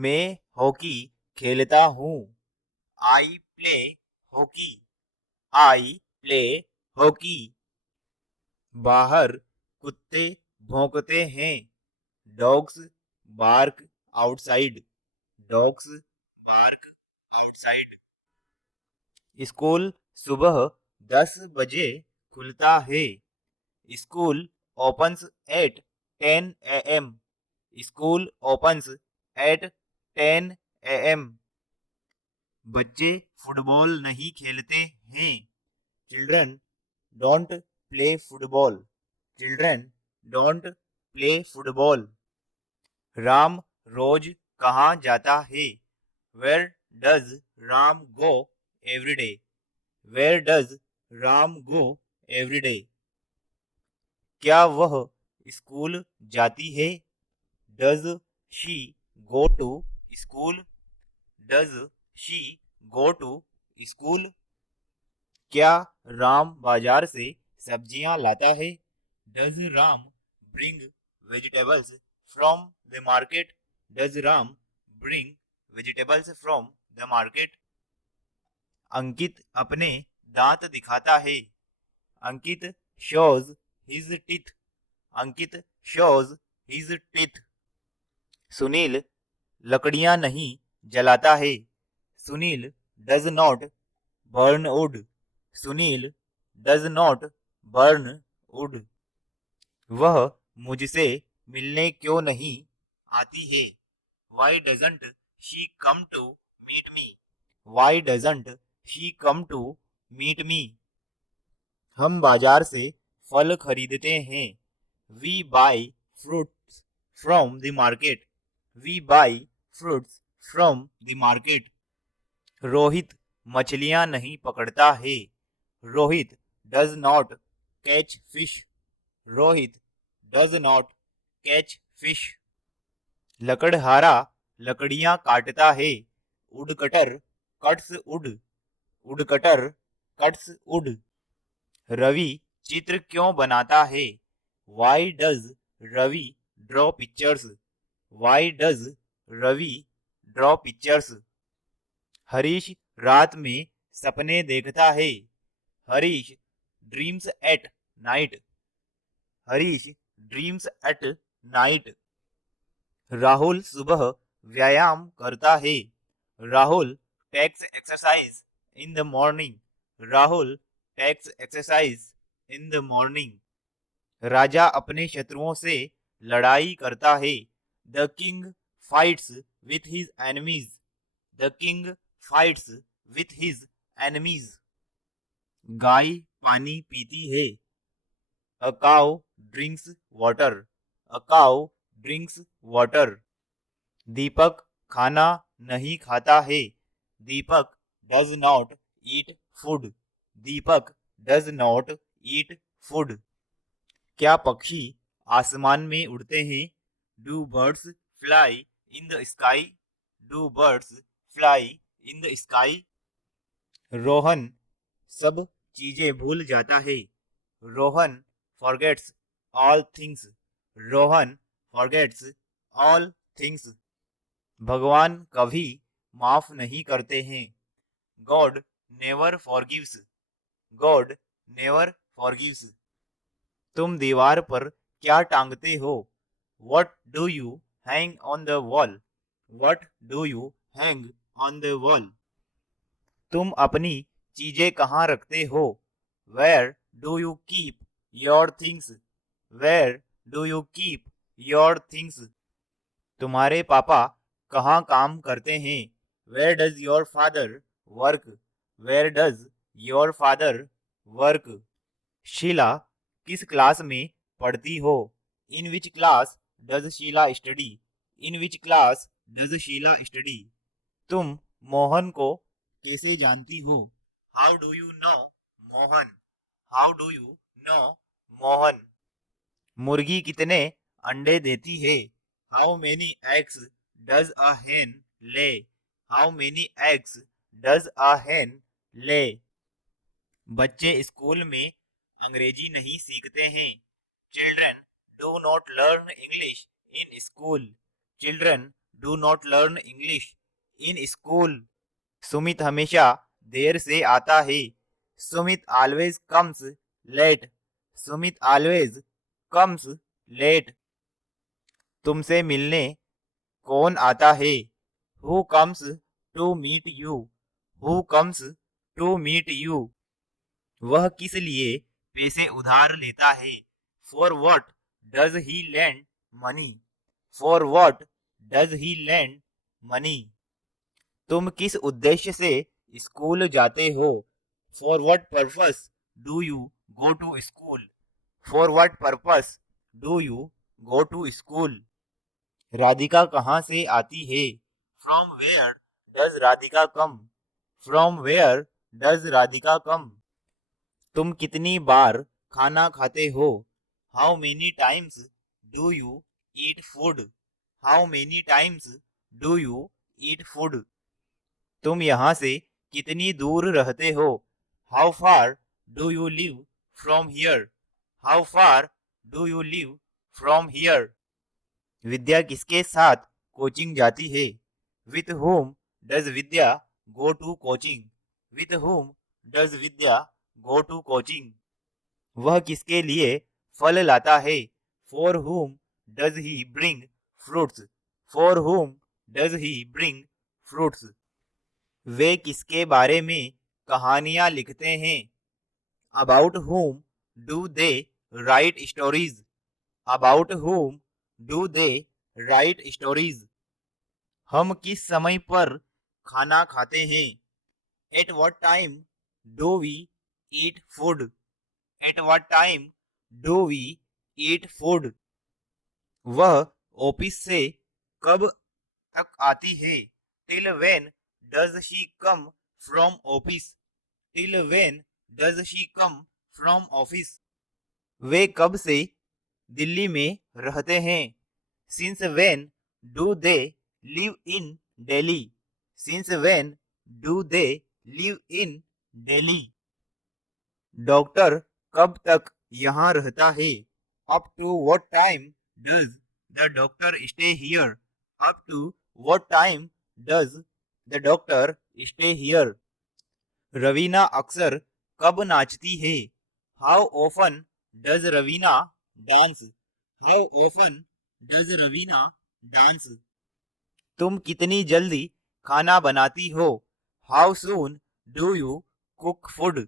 मैं हॉकी खेलता हूँ। I play hockey. I play hockey. बाहर कुत्ते भौंकते हैं। Dogs bark outside. Dogs bark outside. School सुबह 10 बजे खुलता है। School opens at 10 a.m. School opens at 10 a.m. बच्चे फुटबॉल नहीं खेलते हैं। Children don't play football. Children don't play football. Ram रोज कहाँ जाता है? Where does Ram go every day? Where does Ram go every day? क्या वह स्कूल जाती है? Does she go to school? Does she go to school? क्या राम बाजार से सब्जियां लाता है? Does Ram bring vegetables from the market? Does Ram bring vegetables from the market? Ankit अपने दांत दिखाता है। Ankit shows his teeth. Ankit shows his teeth. Sunil लकड़ियां नहीं जलाता है। Sunil does not burn wood. Sunil does not burn wood. वह मुझसे मिलने क्यों नहीं आती है? Why doesn't she come to meet me? Why doesn't she come to meet me? हम बाजार से फल खरीदते हैं। We buy fruits from the market. We buy fruits from the market. Rohit मछलियां नहीं पकड़ता है। Rohit does not catch fish. Rohit does not catch fish. लकड़हारा लकड़ियां काटता है। Woodcutter cuts wood. Woodcutter cuts wood. Ravi चित्र क्यों बनाता है? Why does Ravi draw pictures? Why does Ravi draw pictures? Harish रात में सपने देखता है। Harish dreams at night. Harish dreams at night. Rahul सुबह व्यायाम करता है। Rahul takes exercise in the morning. Rahul takes exercise in the morning. राजा अपने शत्रुओं से लड़ाई करता है। The king fights with his enemies. The king fights with his enemies. गाय पानी पीती है। A cow drinks water. A cow drinks water. Deepak खाना नहीं खाता है। Deepak does not eat food. Deepak does not eat food. क्या पक्षी आसमान में उड़ते हैं? Do birds fly in the sky? Do birds fly in the sky? Rohan सब चीजें भूल जाता है। Rohan forgets all things. Rohan forgets all things. भगवान कभी माफ नहीं करते हैं। God never forgives. God never forgives. तुम दीवार पर क्या टांगते हो? What do you hang on the wall? What do you hang on the wall? तुम अपनी चीजें कहाँ रखते हो? Where do you keep your things? Where do you keep your things? तुम्हारे पापा कहाँ काम करते हैं? Where does your father work? Where does your father work? Sheela किस क्लास में पढ़ती हो? In which class does Sheela study? In which class does Sheela study? तुम मोहन को कैसे जानती हो? How do you know Mohan? How do you know Mohan? मुर्गी कितने अंडे देती है? How many eggs does a hen lay? How many eggs does a hen lay? बच्चे स्कूल में अंग्रेजी नहीं सीखते हैं। Children do not learn English in school. Children do not learn English in school. Sumit हमेशा देर से आता है। Sumit always comes late. Sumit always comes late. तुमसे मिलने कौन आता है? Who comes to meet you? Who comes to meet you? वह किस लिए पैसे उधार लेता है? For what does he lend money? For what does he lend money? तुम किस उद्देश्य से स्कूल जाते हो? For what purpose do you go to school? For what purpose do you go to school? Radhika कहाँ से आती है? From where does Radhika come? From where does Radhika come? तुम कितनी बार खाना खाते हो? How many times do you eat food? How many times do you eat food? तुम यहाँ से कितनी दूर रहते हो? How far do you live from here? How far do you live from here? Vidya किसके साथ कोचिंग जाती है? With whom does Vidya go to coaching? With whom does Vidya go to coaching? वह किसके लिए फल लाता है? For whom does he bring fruits? For whom does he bring fruits? वे किसके बारे में कहानियां लिखते हैं? About whom do they write stories? About whom do they write stories? हम किस समय पर खाना खाते हैं? At what time do we eat food? At what time do we eat food? वह ऑफिस से कब तक आती है? Till when does she come from office? Till when does she come from office? वे कब से दिल्ली में रहते हैं? Since when do they live in Delhi? Since when do they live in Delhi? Doctor कब तक यहाँ रहता है? Up to what time does the doctor stay here? Up to what time does the doctor stay here? Raveena अक्सर कब नाचती है? How often does Raveena dance? How often does Raveena dance? तुम कितनी जल्दी खाना बनाती हो? How soon do you cook food?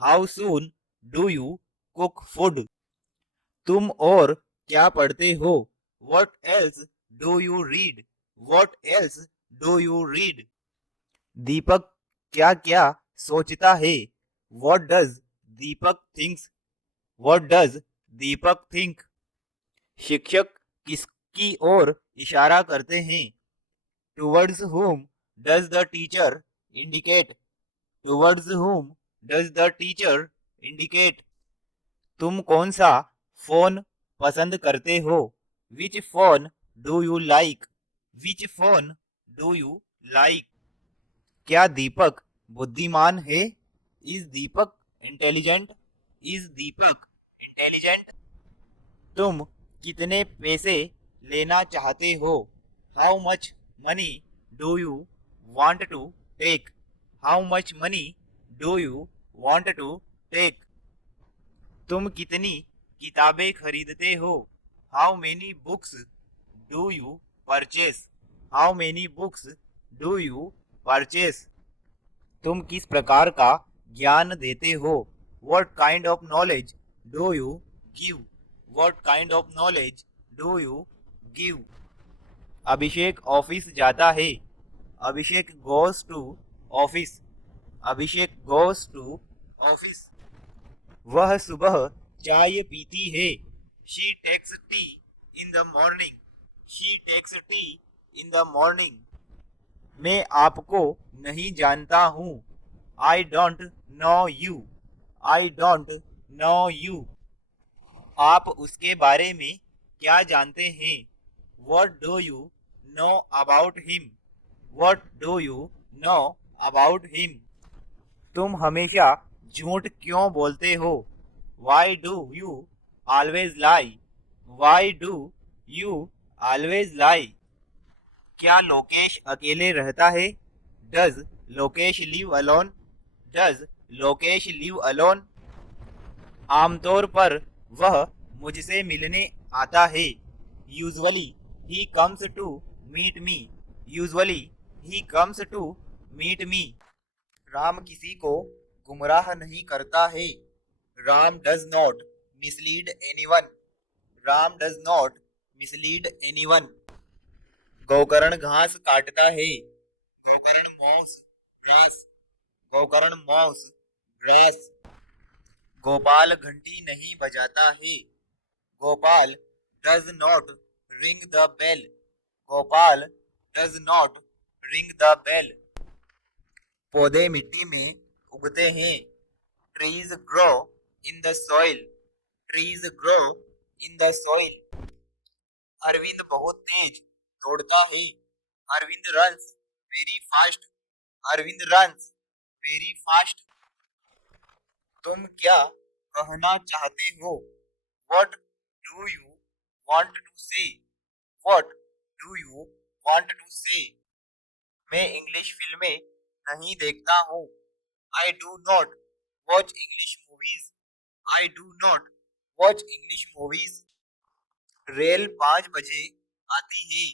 How soon do you cook food? तुम और क्या पढ़ते हो? What else do you read? What else do you read? दीपक क्या क्या सोचता है? What does Deepak thinks? What does Deepak think? शिक्षक किसकी ओर इशारा करते हैं? Towards whom does the teacher indicate? Towards whom does the teacher indicate? तुम कौन सा फोन पसंद करते हो? Which phone do you like? Which phone do you like? क्या दीपक बुद्धिमान है? Is Deepak intelligent? Is Deepak intelligent? तुम कितने पैसे लेना चाहते हो? How much money do you want to take? How much money do you want to take? तुम कितनी किताबें खरीदते हो? How many books do you purchase? How many books do you purchase? तुम किस प्रकार का ज्ञान देते हो? What kind of knowledge do you give? What kind of knowledge do you give? Abhishek office जाता है। अभिषेक goes to office. Abhishek goes to office. वह सुबह चाय पीती है। She takes tea in the morning. She takes tea in the morning. मैं आपको नहीं जानता हूँ। I don't know you. I don't know you. आप उसके बारे में क्या जानते हैं? What do you know about him? What do you know about him? तुम हमेशा झूठ क्यों बोलते हो? Why do you always lie? Why do you always lie? क्या लोकेश अकेले रहता है? Does Lokesh live alone? Does Lokesh live alone? आमतौर पर वह मुझसे मिलने आता है। Usually he comes to meet me. Usually he comes to meet me. Ram किसी को गुमराह नहीं करता है। Ram does not mislead anyone. Ram does not mislead anyone. Gokarna घास काटता है। Gokarna mows grass. Gokarna mows grass. Gopal घंटी नहीं बजाता है। Gopal does not ring the bell. Gopal does not ring the bell. पौधे मिट्टी में उगते हैं। Trees grow in the soil. Trees grow in the soil. Arvind बहुत तेज दौड़ता है। Arvind runs very fast. Arvind runs very fast. तुम क्या कहना चाहते हो? What do you want to say? What do you want to say? मैं इंग्लिश फिल्में नहीं देखता हूँ। I do not watch English movies. I do not watch English movies. Rail 5 बजे आती है।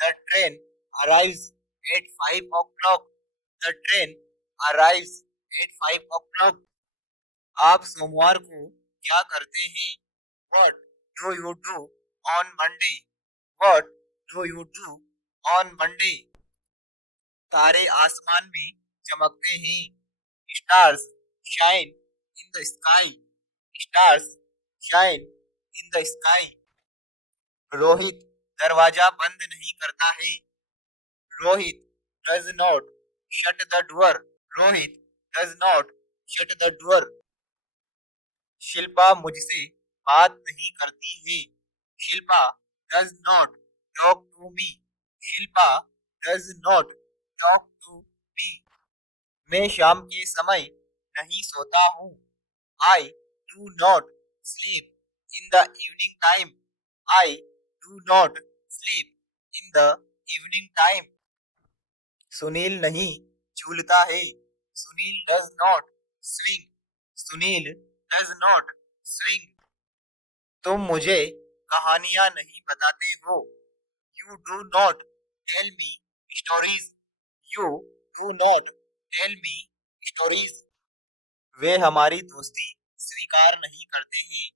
The train arrives at 5 o'clock. The train arrives at 5 o'clock. आप सोमवार को क्या करते हैं? What do you do on Monday? What do you do on Monday? तारे आसमान में चमकते हैं। Stars shine in the sky. Stars shine in the sky. Rohit दरवाजा बंद नहीं करता है। Rohit does not shut the door. Rohit does not shut the door. Shilpa मुझसे बात नहीं करती है। Shilpa does not talk to me. Shilpa does not talk to me. मैं शाम के समय नहीं सोता हूँ। I do not sleep in the evening time. I do not sleep in the evening time. Sunil नहीं झूलता है। Sunil does not swing. Sunil does not swing. तुम मुझे कहानियां नहीं बताते हो। You do not tell me stories. You do not tell me stories. वे हमारी दोस्ती स्वीकार नहीं करते हैं।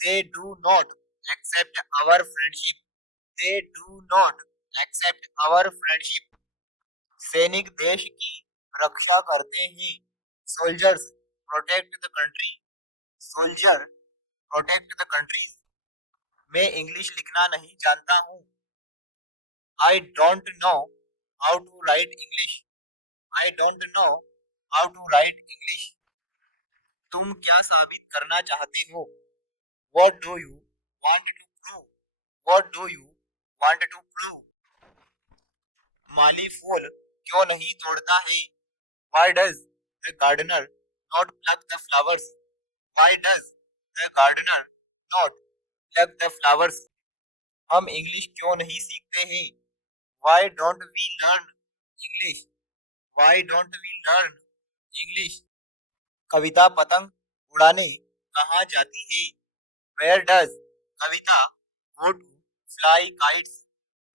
They do not accept our friendship. They do not accept our friendship. सैनिक देश की रक्षा करते हैं। Soldiers protect the country. Soldier protect the country. मैं इंग्लिश लिखना नहीं जानता हूँ। I don't know how to write English. I don't know how to write English. तुम क्या साबित करना चाहते हो? What do you want to prove? What do you want to prove? माली फूल क्यों नहीं तोड़ता है? Why does the gardener not pluck the flowers? Why does the gardener not pluck the flowers? हम इंग्लिश क्यों नहीं सीखते हैं? Why don't we learn English? Why don't we learn English? कविता पतंग उड़ाने कहाँ जाती है? Where does Kavita go to fly kites?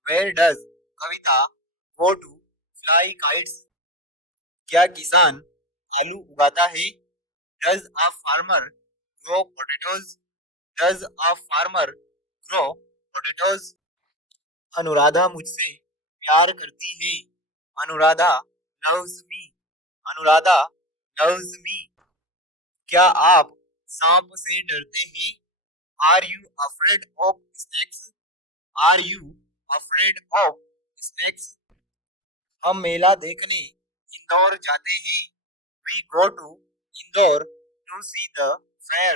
Where does Kavita go to fly kites? क्या किसान आलू उगाता है? Does a farmer grow potatoes? Does a farmer grow potatoes? Anuradha मुझसे प्यार करती है। Anuradha loves me. Anuradha loves me. क्या आप सांप से डरते हैं? Are you afraid of snakes? Are you afraid of snakes? हम मेला देखने इंदौर जाते हैं। We go to Indore to see the fair.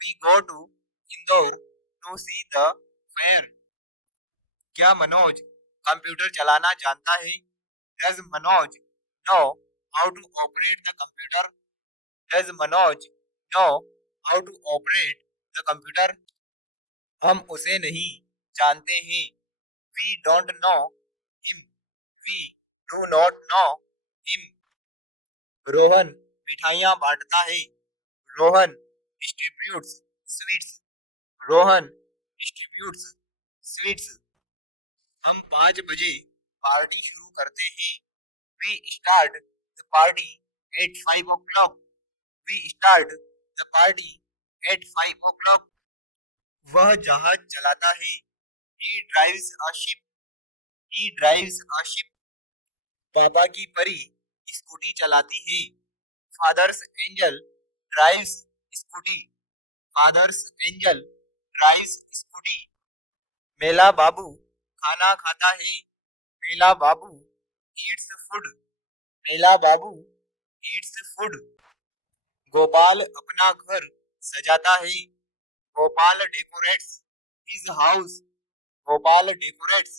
We go to Indore to see the fair. क्या मनोज कंप्यूटर चलाना जानता है? Does Manoj know how to operate the computer? Does Manoj know how to operate the computer? हम उसे नहीं जानते हैं। We don't know him. We do not know him. Rohan मिठाइयाँ बांटता है. Rohan distributes sweets. Rohan distributes sweets. हम 5 बजे पार्टी शुरू करते हैं. We start the party at 5 o'clock. We start the party at 5 o'clock. वह जहाज चलाता है. He drives a ship. He drives a ship. पापा की परी स्कूटी चलाती है. Father's angel drives scooty. Father's angel drives scooty. मेला बाबू खाना खाता है. मेला बाबू eats food. मेला बाबू eats food. गोपाल अपना घर सजाता है. Gopal decorates his house. Gopal decorates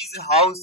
his house.